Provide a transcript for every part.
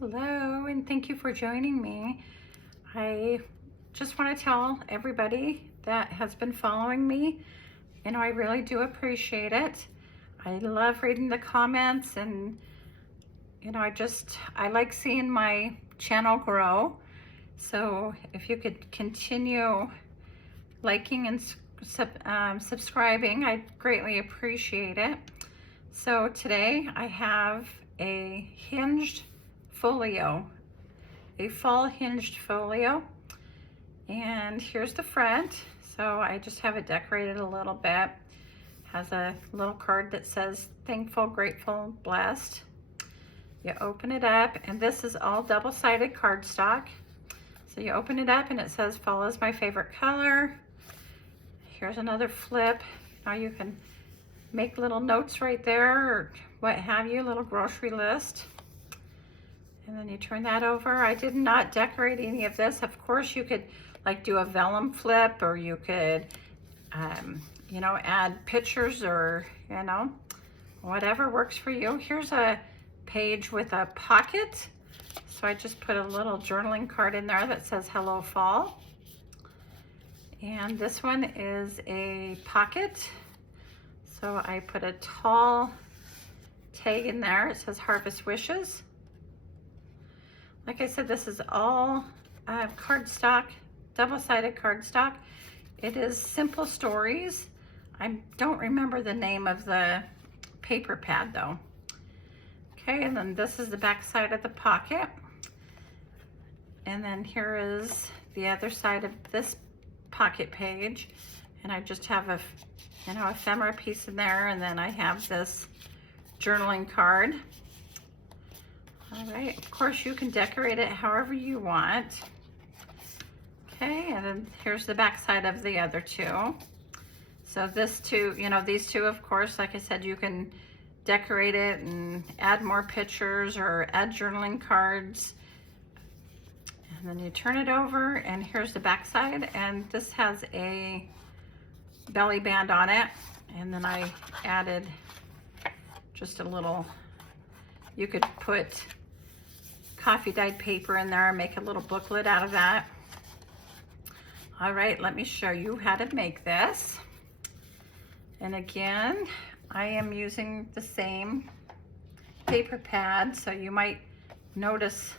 Hello, and thank you for joining me. I just want to tell everybody that has been following me, I really do appreciate it. I love reading the comments, and I like seeing my channel grow. So if you could continue liking and subscribing, I'd greatly appreciate it. So today I have a hinged folio, a fall hinged folio, and here's the front. So I just have it decorated a little bit. Has a little card that says thankful, grateful, blessed. You open it up, and this is all double-sided cardstock. So you open it up and it says fall is my favorite color. Here's another flip. Now you can make little notes right there or what have you, little grocery list. And then you turn that over. I did not decorate any of this. Of course, you could like do a vellum flip, or you could, add pictures, or, whatever works for you. Here's a page with a pocket. So I just put a little journaling card in there that says hello fall. And this one is a pocket. So I put a tall tag in there. It says harvest wishes. Like I said, this is all cardstock, double-sided cardstock. It is Simple Stories. I don't remember the name of the paper pad though. Okay, and then this is the back side of the pocket. And then here is the other side of this pocket page. And I just have a, ephemera piece in there, and then I have this journaling card. All right, of course you can decorate it however you want. Okay, and then here's the back side of the other two. So this two, these two, of course, like I said, you can decorate it and add more pictures or add journaling cards. And then you turn it over, and here's the back side, and this has a belly band on it. And then I added just a little, you could put coffee dyed paper in there and make a little booklet out of that. All right, let me show you how to make this. And again, I am using the same paper pad, so you might notice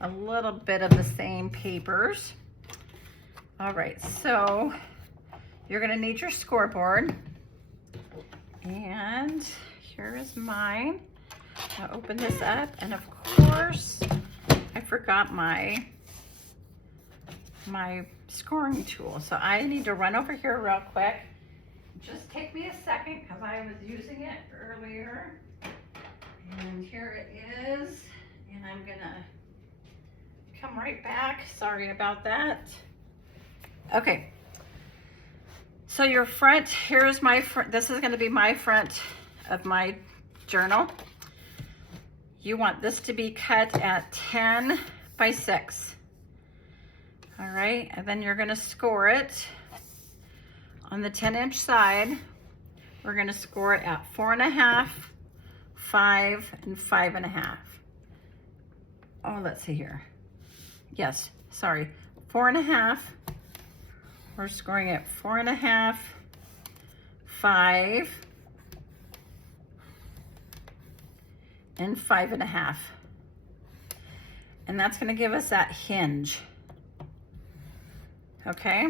a little bit of the same papers. All right, so you're gonna need your scoreboard, and here is mine. I'll open this up, and of course, I forgot my scoring tool. So I need to run over here real quick. Just take me a second, because I was using it earlier. And here it is, and I'm gonna come right back. Sorry about that. Okay. So your front, here's my front. This is gonna be my front of my journal. You want this to be cut at 10 by 6. All right, and then you're gonna score it on the 10-inch side. We're gonna score it at 4.5, 5, and 5.5. Oh, let's see here. Yes, sorry, 4.5. We're scoring at 4.5, 5, and 5.5. And that's gonna give us that hinge. Okay,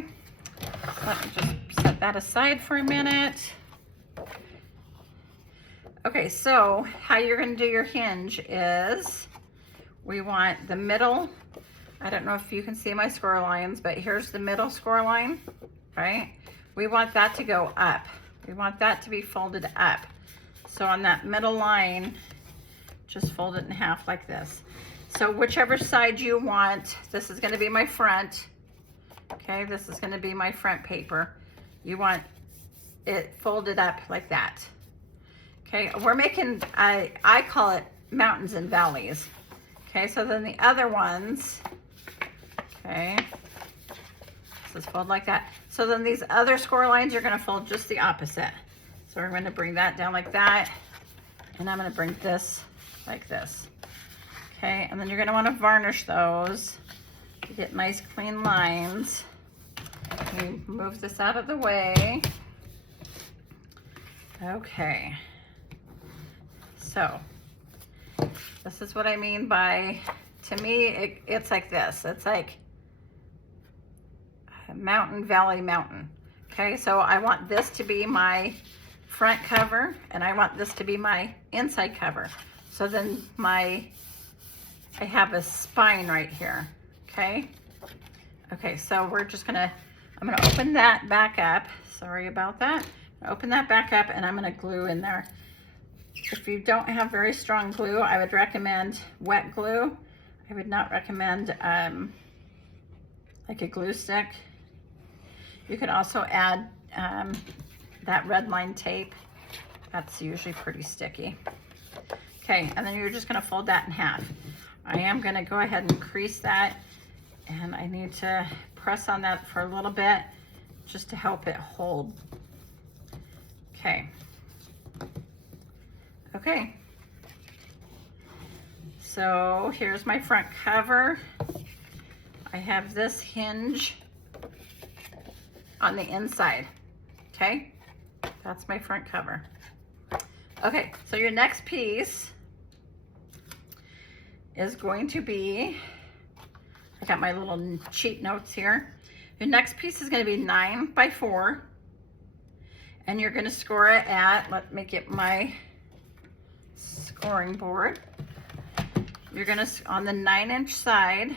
let me just set that aside for a minute. Okay, so how you're gonna do your hinge is, we want the middle, I don't know if you can see my score lines, but here's the middle score line, right? We want that to go up. We want that to be folded up. So on that middle line, just fold it in half like this. So whichever side you want, this is gonna be my front. Okay, this is gonna be my front paper. You want it folded up like that. Okay, we're making, I call it mountains and valleys. Okay, so then the other ones, okay, this is fold like that. So then these other score lines, you're gonna fold just the opposite. So we're gonna bring that down like that, and I'm gonna bring this like this. Okay, and then you're gonna wanna varnish those to get nice clean lines. Let me move this out of the way. Okay, so this is what I mean by, to me, it's like this. It's like mountain, valley, mountain. Okay, so I want this to be my front cover and I want this to be my inside cover. So then I have a spine right here, okay? Okay, so I'm gonna open that back up. Sorry about that. Open that back up and I'm gonna glue in there. If you don't have very strong glue, I would recommend wet glue. I would not recommend like a glue stick. You could also add that red line tape. That's usually pretty sticky. Okay, and then you're just gonna fold that in half. I am gonna go ahead and crease that, and I need to press on that for a little bit just to help it hold. Okay. Okay. So here's my front cover. I have this hinge on the inside, okay? That's my front cover. Okay, so your next piece is going to be, I got my little cheat notes here. Your next piece is gonna be 9 by 4, and you're gonna score it at, let me get my scoring board. You're gonna, on the 9-inch side,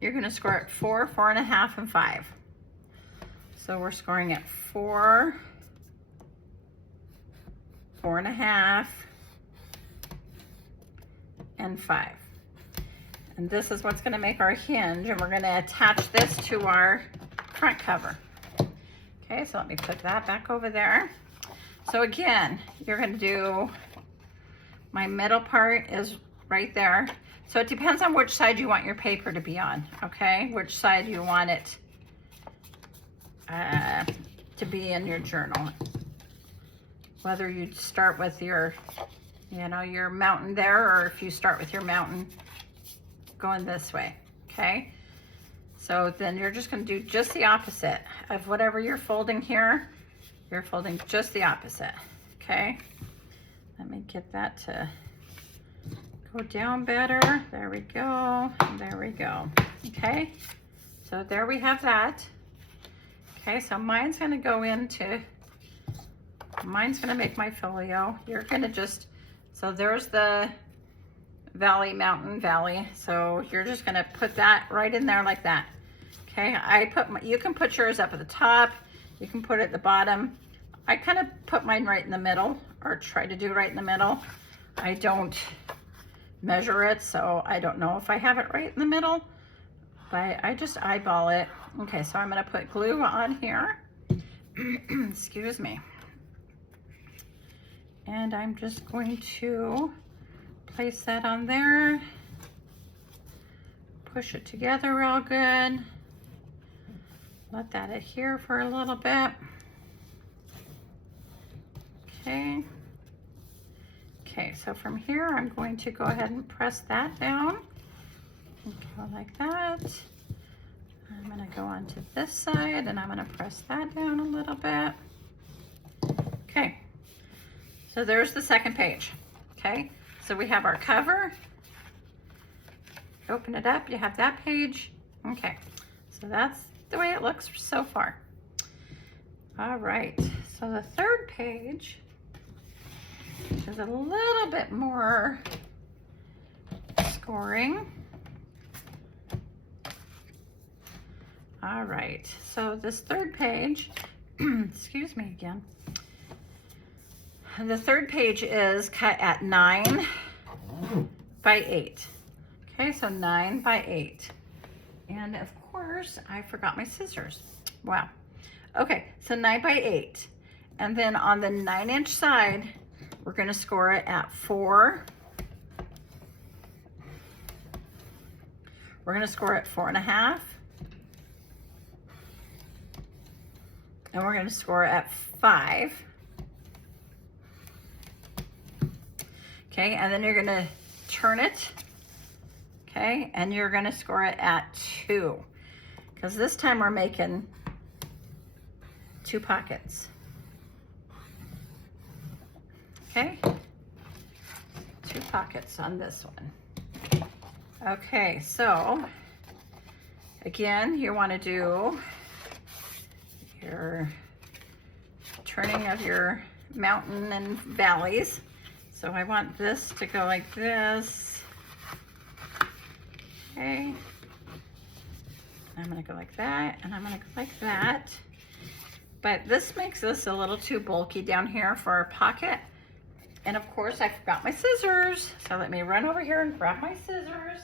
you're gonna score at 4, 4.5, and 5. So we're scoring at 4, 4.5, and 5. And this is what's gonna make our hinge, and we're gonna attach this to our front cover. Okay, so let me put that back over there. So again, you're gonna do, my middle part is right there. So it depends on which side you want your paper to be on, okay? Which side you want it to be in your journal. Whether you start with your, you know, your mountain there, or if you start with your mountain going this way, okay? So then you're just gonna do just the opposite of whatever you're folding here. You're folding just the opposite, okay? Let me get that to go down better. There we go, there we go, okay? So there we have that. Okay, so mine's gonna go into, mine's gonna make my folio. You're gonna just, so there's the valley, mountain, valley. So you're just gonna put that right in there like that. Okay, you can put yours up at the top, you can put it at the bottom. I kind of put mine right in the middle, or try to do right in the middle. I don't measure it, so I don't know if I have it right in the middle, but I just eyeball it. Okay, so I'm gonna put glue on here. Excuse me. And I'm just going to place that on there. Push it together real good. Let that adhere for a little bit. Okay. Okay, so from here, I'm going to go ahead and press that down. And go like that. I'm gonna go onto this side and I'm gonna press that down a little bit. Okay, so there's the second page, okay? So we have our cover. Open it up, you have that page. Okay, so that's the way it looks so far. All right, so the third page is a little bit more scoring. All right, so this third page, excuse me again. The third page is cut at 9 by 8. Okay, so 9 by 8. And of course, I forgot my scissors. Wow. Okay, so 9 by 8. And then on the 9-inch side, we're gonna score it at 4. We're gonna score it 4.5. And we're gonna score at 5. Okay, and then you're gonna turn it, okay, and you're gonna score it at 2, because this time we're making 2 pockets. Okay, 2 pockets on this one. Okay, so again, you want to do your turning of your mountain and valleys. So I want this to go like this. Okay, I'm going to go like that, and I'm going to go like that. But this makes this a little too bulky down here for a pocket. And of course, I forgot my scissors. So let me run over here and grab my scissors.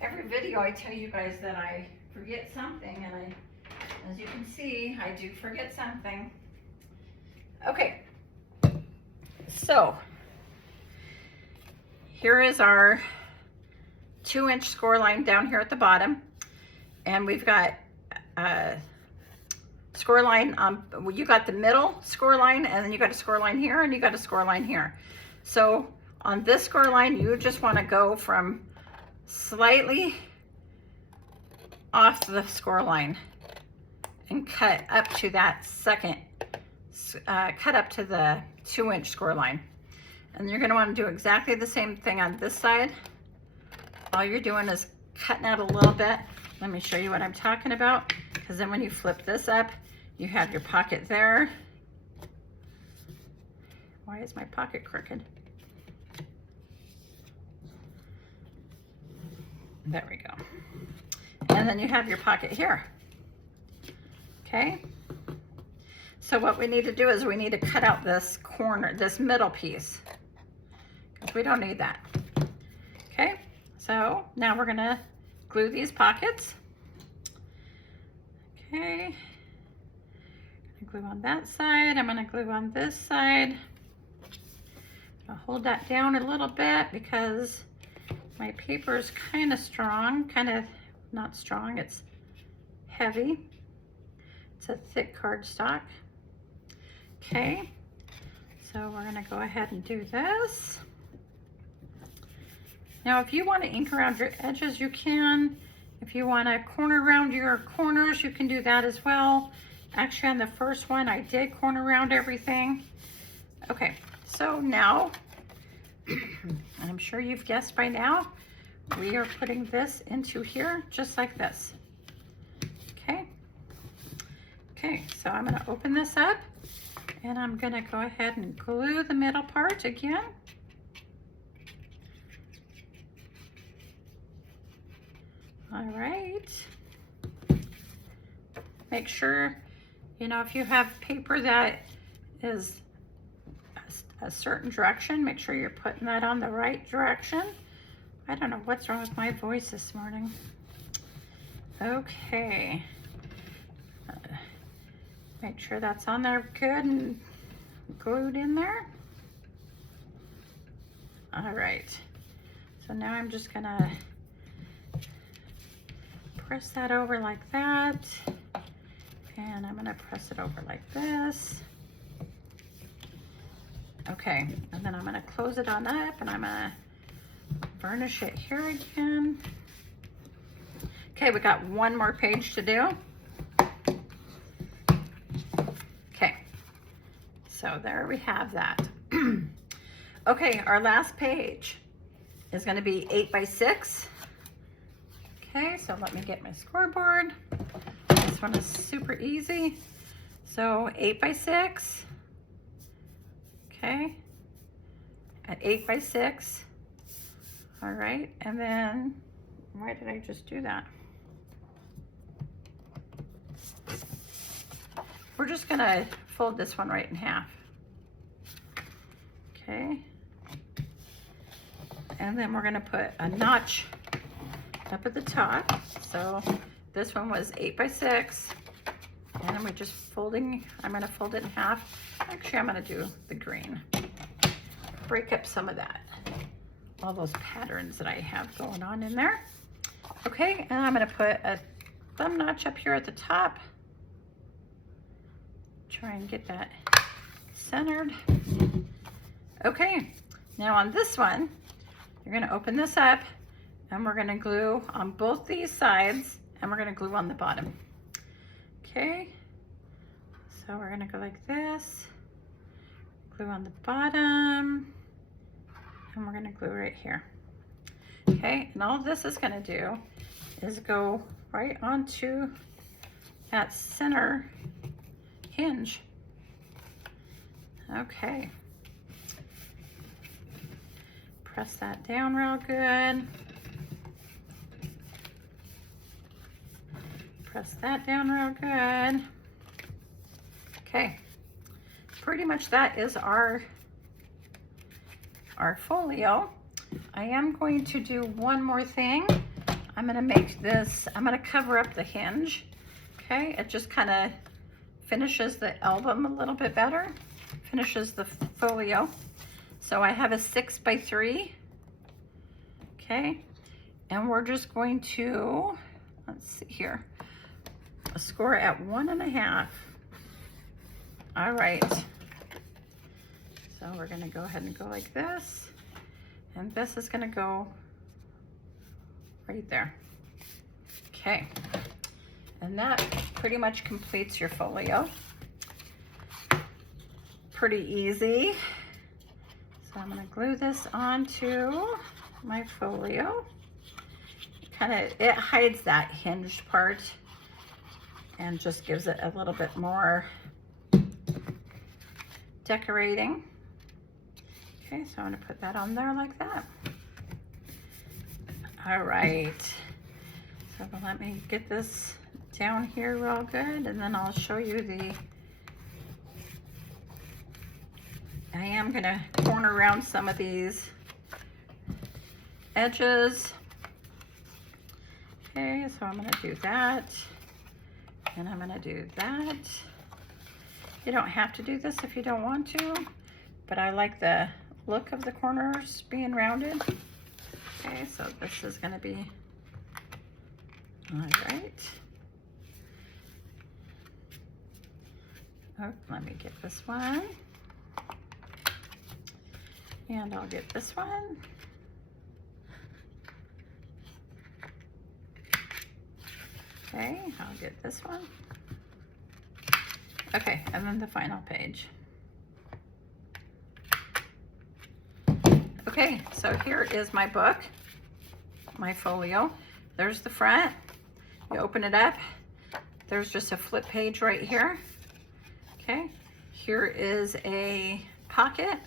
Every video I tell you guys that I forget something, and as you can see, I do forget something. Okay, so here is our 2-inch score line down here at the bottom, and we've got score line, you got the middle score line, and then you got a score line here, and you got a score line here. So on this score line, you just want to go from slightly off the score line and cut up to that second, cut up to the 2-inch score line. And you're going to want to do exactly the same thing on this side. All you're doing is cutting out a little bit. Let me show you what I'm talking about, because then when you flip this up, you have your pocket there. Why is my pocket crooked? There we go. And then you have your pocket here. Okay? So what we need to do is we need to cut out this corner, this middle piece, because we don't need that. Okay? So now we're gonna glue these pockets. Okay. Glue on that side. I'm gonna glue on this side. I'll hold that down a little bit because my paper is kind of strong, kind of not strong, it's heavy. It's a thick cardstock. Okay, so we're gonna go ahead and do this. Now, if you want to ink around your edges, you can. If you want to corner around your corners, you can do that as well. Actually, on the first one, I did corner around everything. Okay, so now, and I'm sure you've guessed by now, we are putting this into here just like this. Okay. Okay, so I'm going to open this up, and I'm going to go ahead and glue the middle part again. All right. Make sure, you know, if you have paper that is a certain direction, make sure you're putting that on the right direction. I don't know what's wrong with my voice this morning. Okay. Make sure that's on there good and glued in there. All right. So now I'm just gonna press that over like that. And I'm gonna press it over like this. Okay, and then I'm gonna close it on up, and I'm gonna varnish it here again. Okay, we got one more page to do. Okay, so there we have that. Okay, our last page is gonna be 8 by 6. Okay, so let me get my scoreboard. This one is super easy. So 8 by 6. Okay, at 8 by 6. All right, and then, why did I just do that? We're just gonna fold this one right in half. Okay, and then we're gonna put a notch up at the top. So this one was 8 by 6. And then we're just folding, I'm gonna fold it in half. Actually, I'm gonna do the green. Break up some of that. All those patterns that I have going on in there. Okay, and I'm gonna put a thumb notch up here at the top. Try and get that centered. Okay, now on this one, You're gonna open this up and we're gonna glue on both these sides and we're gonna glue on the bottom. Okay, so we're gonna go like this, glue on the bottom, and we're gonna glue right here. Okay, and all this is gonna do is go right onto that center hinge. Okay. Press that down real good. Press that down real good. Okay. Pretty much that is our folio. I am going to do one more thing. I'm gonna make this, I'm gonna cover up the hinge. Okay, it just kind of finishes the album a little bit better, finishes the folio. So I have a 6x3, okay, and we're just going to, let's see here, score at 1.5. All right, so we're gonna go ahead and go like this, and this is gonna go right there. Okay, and that pretty much completes your folio. Pretty easy. So I'm gonna glue this onto my folio. It hides that hinged part and just gives it a little bit more decorating. Okay, so I'm gonna put that on there like that. All right, so let me get this down here real good, and then I'll show you I am gonna corner around some of these edges. Okay, so I'm gonna do that, and I'm gonna do that. You don't have to do this if you don't want to, but I like the look of the corners being rounded. Okay, so this is gonna be, all right. Oh, let me get this one. And I'll get this one. Okay, I'll get this one. Okay, and then the final page. Okay, so here is my book, my folio. There's the front. You open it up. There's just a flip page right here. Okay, here is a pocket.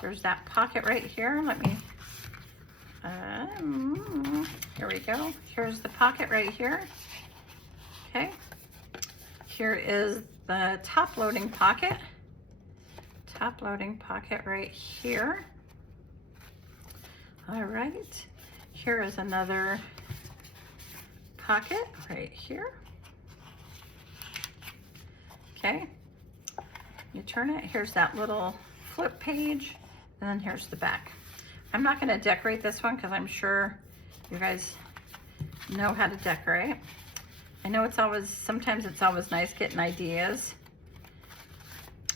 There's that pocket right here. Let me, here we go. Here's the pocket right here. Okay. Here is the top loading pocket. Top loading pocket right here. All right. Here is another pocket right here. Okay. You turn it. Here's that little flip page. And then here's the back. I'm not gonna decorate this one because I'm sure you guys know how to decorate. I know sometimes it's always nice getting ideas.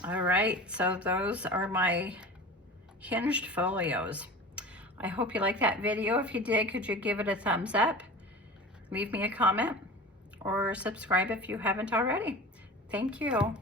All right, so those are my hinged folios. I hope you liked that video. If you did, could you give it a thumbs up? Leave me a comment or subscribe if you haven't already. Thank you.